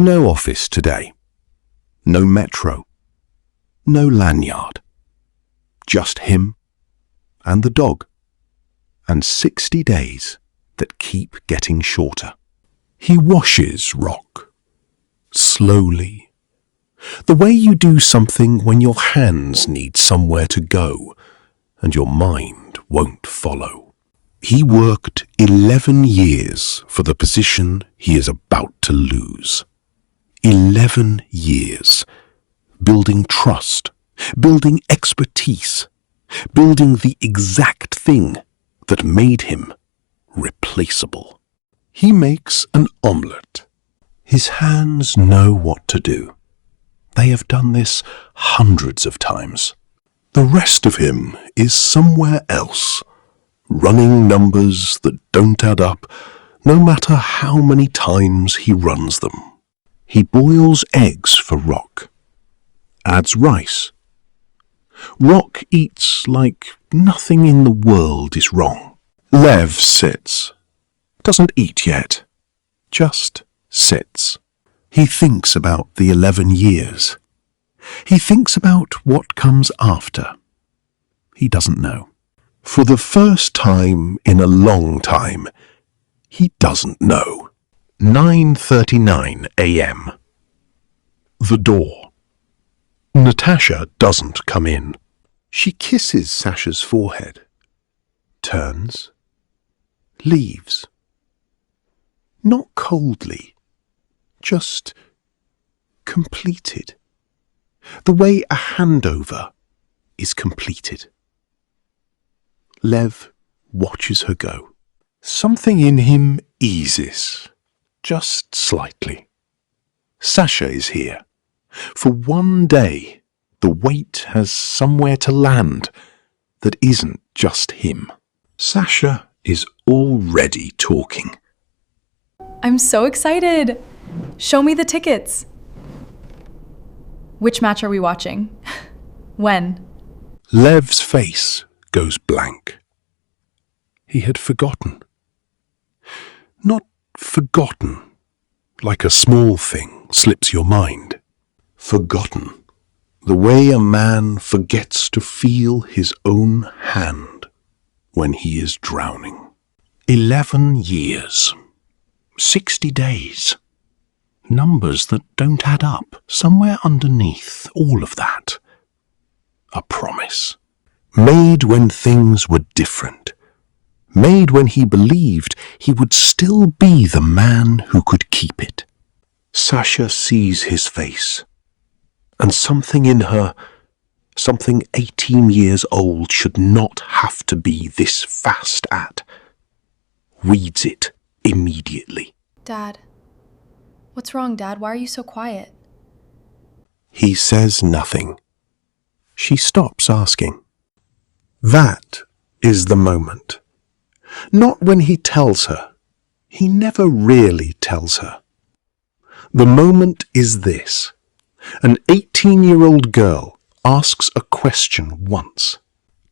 No office today. No metro. No lanyard. Just him and the dog. And 60 days that keep getting shorter. He washes Rock. Slowly. The way you do something when your hands need somewhere to go and your mind won't follow. He worked 11 years for the position he is about to lose. 11 years. Building trust, building expertise, building the exact thing that made him replaceable. He makes an omelette. His hands know what to do. They have done this hundreds of times. The rest of him is somewhere else, running numbers that don't add up, no matter how many times he runs them. He boils eggs for Rock, adds rice. Rock eats like nothing in the world is wrong. Lev sits, doesn't eat yet, just sits. He thinks about the 11 years. He thinks about what comes after. He doesn't know. For the first time in a long time, he doesn't know. 9:39 a.m. The door. Natasha doesn't come in. She kisses Sasha's forehead, turns, leaves. Not coldly, just completed. The way a handover is completed. Lev watches her go. Something in him eases, just slightly. Sasha is here. For one day, the weight has somewhere to land that isn't just him. Sasha is already talking. I'm so excited! Show me the tickets. Which match are we watching? When? Lev's face goes blank. He had forgotten. Not forgotten, like a small thing slips your mind. Forgotten, the way a man forgets to feel his own hand when he is drowning. 11 years. 60 days. Numbers that don't add up. Somewhere underneath all of that. A promise. Made when things were different. Made when he believed he would still be the man who could keep it. Sasha sees his face. And something in her, something 18 years old should not have to be this fast at, reads it immediately. Dad. What's wrong, Dad? Why are you so quiet? He says nothing. She stops asking. That is the moment. Not when he tells her. He never really tells her. The moment is this. An 18-year-old girl asks a question once,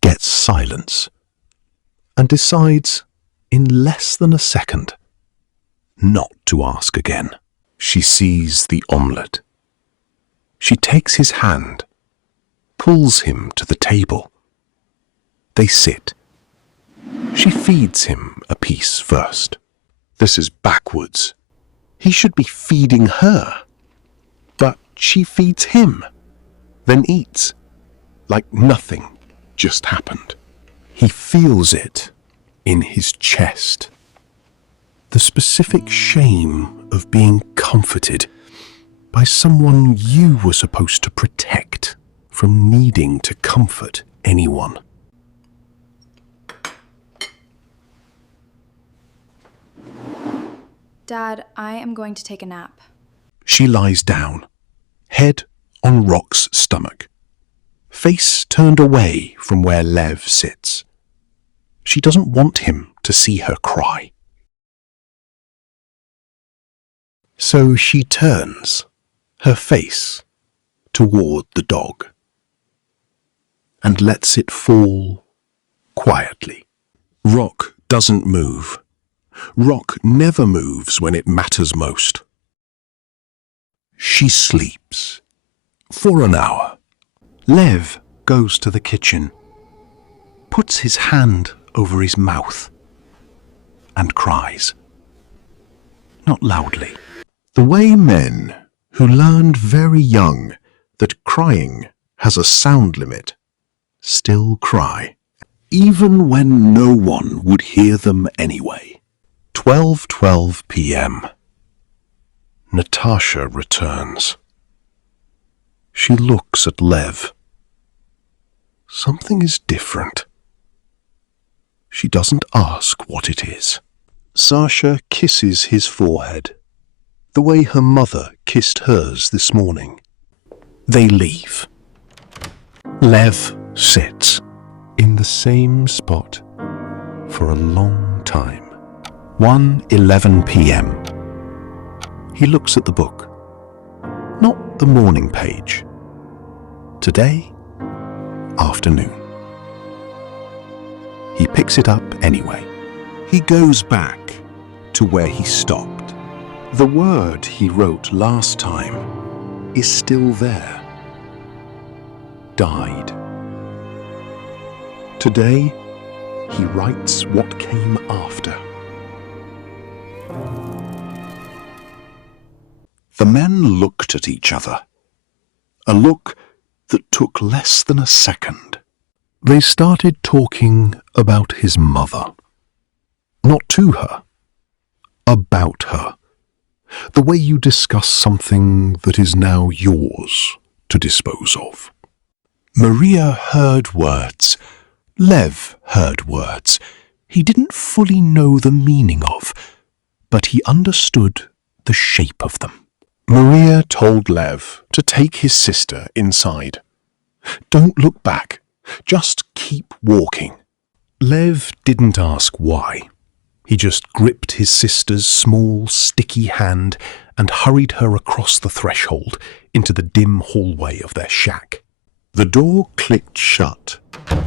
gets silence, and decides in less than a second not to ask again. She sees the omelette. She takes his hand, pulls him to the table. They sit. She feeds him a piece first. This is backwards. He should be feeding her. But she feeds him, then eats, like nothing just happened. He feels it in his chest. The specific shame of being comforted by someone you were supposed to protect from needing to comfort anyone. Dad, I am going to take a nap. She lies down, head on Rock's stomach, face turned away from where Lev sits. She doesn't want him to see her cry. So she turns, her face, toward the dog, and lets it fall quietly. Rock doesn't move. Rock never moves when it matters most. She sleeps. For an hour. Lev goes to the kitchen, puts his hand over his mouth, and cries. Not loudly. The way men who learned very young that crying has a sound limit still cry, even when no one would hear them anyway. 12:12 p.m. Natasha returns. She looks at Lev. Something is different. She doesn't ask what it is. Sasha kisses his forehead, the way her mother kissed hers this morning. They leave. Lev sits in the same spot for a long time. 1:11 p.m. He looks at the book. Not the morning page. Today, afternoon. He picks it up anyway. He goes back to where he stopped. The word he wrote last time is still there. Died. Today, he writes what came after. The men looked at each other. A look that took less than a second. They started talking about his mother. Not to her. About her. The way you discuss something that is now yours to dispose of. Maria heard words. Lev heard words he didn't fully know the meaning of, but he understood the shape of them. Maria told Lev to take his sister inside. Don't look back. Just keep walking. Lev didn't ask why. He just gripped his sister's small, sticky hand and hurried her across the threshold into the dim hallway of their shack. The door clicked shut,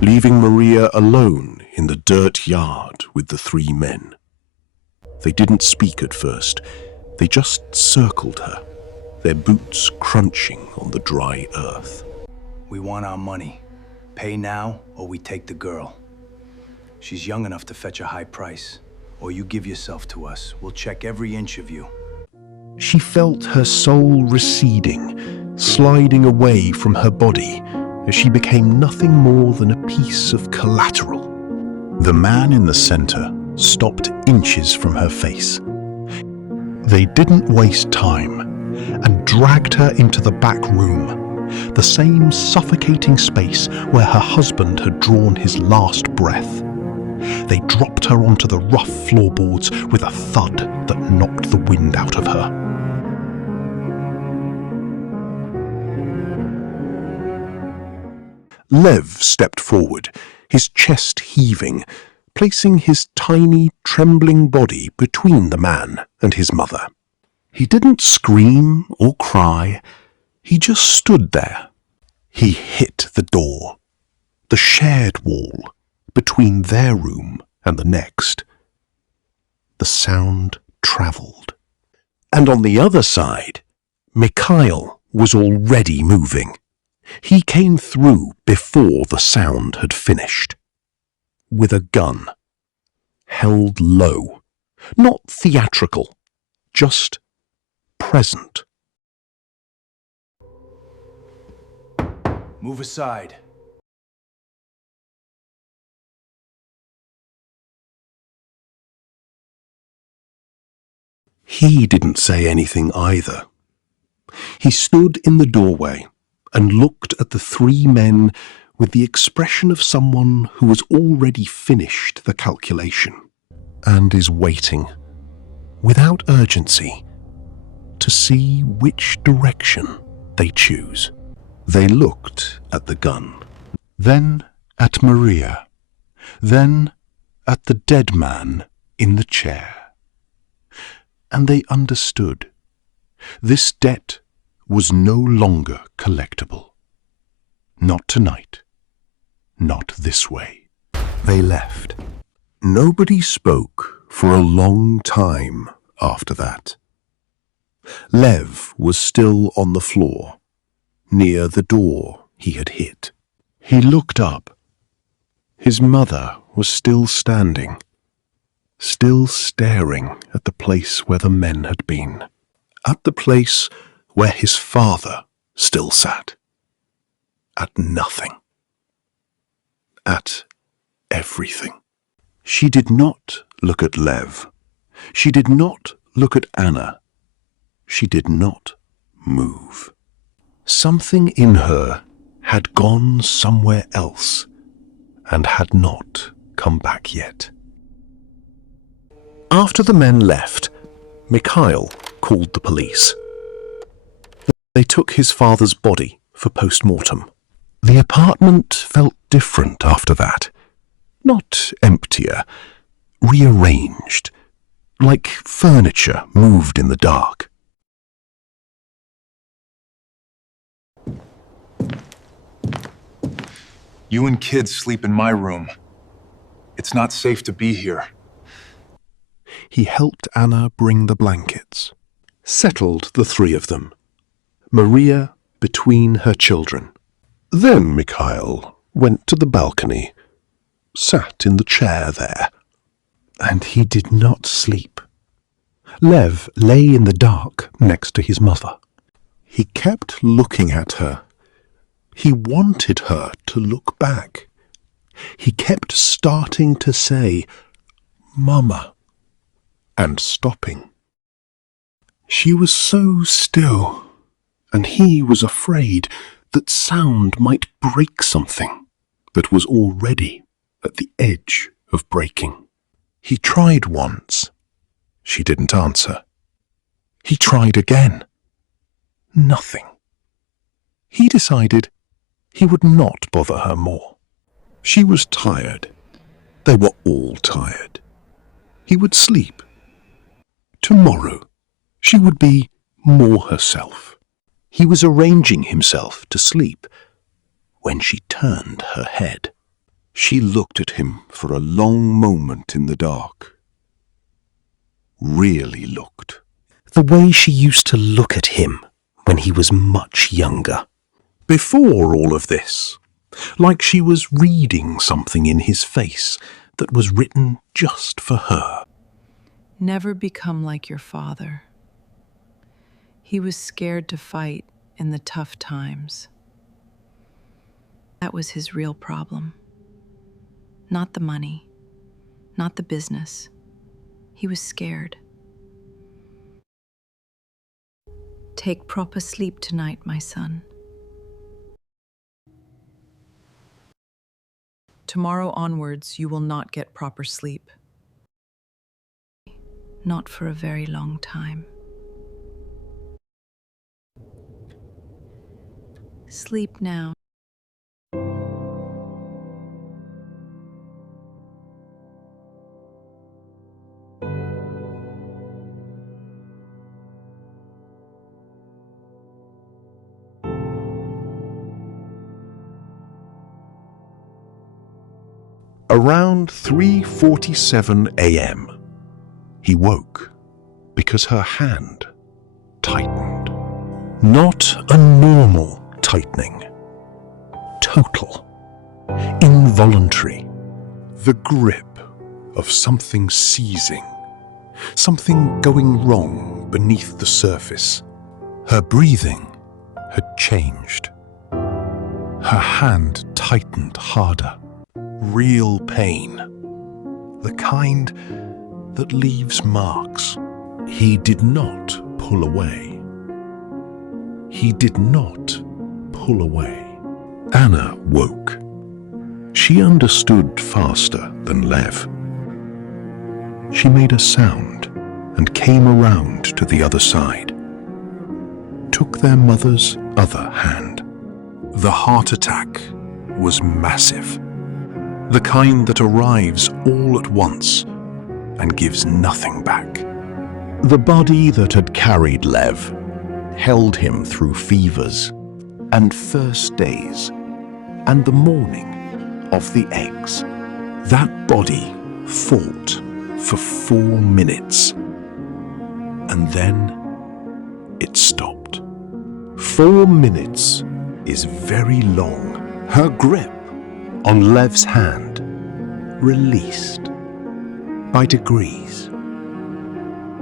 leaving Maria alone in the dirt yard with the three men. They didn't speak at first. They just circled her, their boots crunching on the dry earth. We want our money. Pay now, or we take the girl. She's young enough to fetch a high price. Or you give yourself to us. We'll check every inch of you. She felt her soul receding, sliding away from her body as she became nothing more than a piece of collateral. The man in the center stopped inches from her face. They didn't waste time and dragged her into the back room, the same suffocating space where her husband had drawn his last breath. They dropped her onto the rough floorboards with a thud that knocked the wind out of her. Lev stepped forward, his chest heaving, placing his tiny, trembling body between the man and his mother. He didn't scream or cry. He just stood there. He hit the door, the shared wall, between their room and the next. The sound travelled. And on the other side, Mikhail was already moving. He came through before the sound had finished. With a gun. Held low. Not theatrical. Just present. Move aside. He didn't say anything either. He stood in the doorway and looked at the three men with the expression of someone who has already finished the calculation and is waiting, without urgency, to see which direction they choose. They looked at the gun, then at Maria, then at the dead man in the chair. And they understood. This debt was no longer collectible. Not tonight. Not this way. They left. Nobody spoke for a long time after that. Lev was still on the floor, near the door he had hit. He looked up. His mother was still standing, still staring at the place where the men had been, at the place where his father still sat, at nothing, at everything. She did not look at Lev. She did not look at Anna. She did not move. Something in her had gone somewhere else and had not come back yet. After the men left, Mikhail called the police. They took his father's body for post-mortem. The apartment felt different after that. Not emptier, rearranged, like furniture moved in the dark. You and kids sleep in my room. It's not safe to be here. He helped Anna bring the blankets, settled the three of them, Maria between her children. Then Mikhail went to the balcony, sat in the chair there, and he did not sleep. Lev lay in the dark next to his mother. He kept looking at her. He wanted her to look back. He kept starting to say, "Mama," and stopping. She was so still, and he was afraid that sound might break something that was already at the edge of breaking. He tried once. She didn't answer. He tried again. Nothing. He decided he would not bother her more. She was tired. They were all tired. He would sleep. Tomorrow, she would be more herself. He was arranging himself to sleep when she turned her head. She looked at him for a long moment in the dark. Really looked. The way she used to look at him when he was much younger. Before all of this, like she was reading something in his face that was written just for her. Never become like your father. He was scared to fight in the tough times. That was his real problem. Not the money, not the business. He was scared. Take proper sleep tonight, my son. Tomorrow onwards, you will not get proper sleep. Not for a very long time. Sleep now. Around 3:47 a.m., he woke because her hand tightened. Not a normal tightening. Total. Involuntary. The grip of something seizing. Something going wrong beneath the surface. Her breathing had changed. Her hand tightened harder. Real pain. The kind that leaves marks. He did not pull away. He did not pull away. Anna woke. She understood faster than Lev. She made a sound and came around to the other side. Took their mother's other hand. The heart attack was massive. The kind that arrives all at once and gives nothing back. The body that had carried Lev held him through fevers and first days and the morning of the eggs. That body fought for 4 minutes and then it stopped. 4 minutes is very long. Her grip on Lev's hand released by degrees.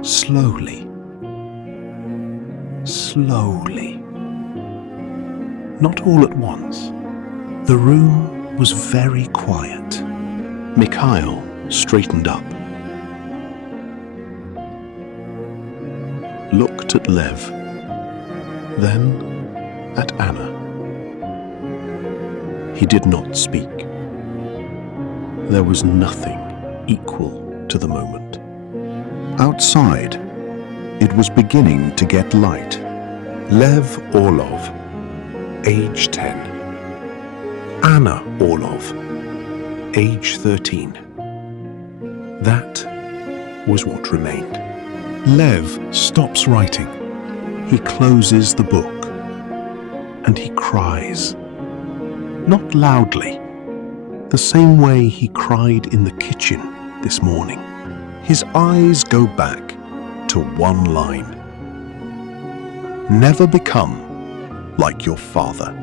Slowly. Slowly. Not all at once. The room was very quiet. Mikhail straightened up, looked at Lev, then at Anna. He did not speak. There was nothing equal to the moment. Outside, it was beginning to get light. Lev Orlov, age 10. Anna Orlov, age 13. That was what remained. Lev stops writing. He closes the book and he cries. Not loudly, the same way he cried in the kitchen this morning. His eyes go back to one line. Never become like your father.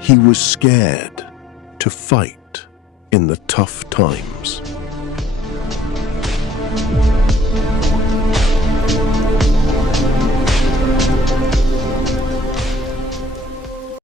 He was scared to fight in the tough times.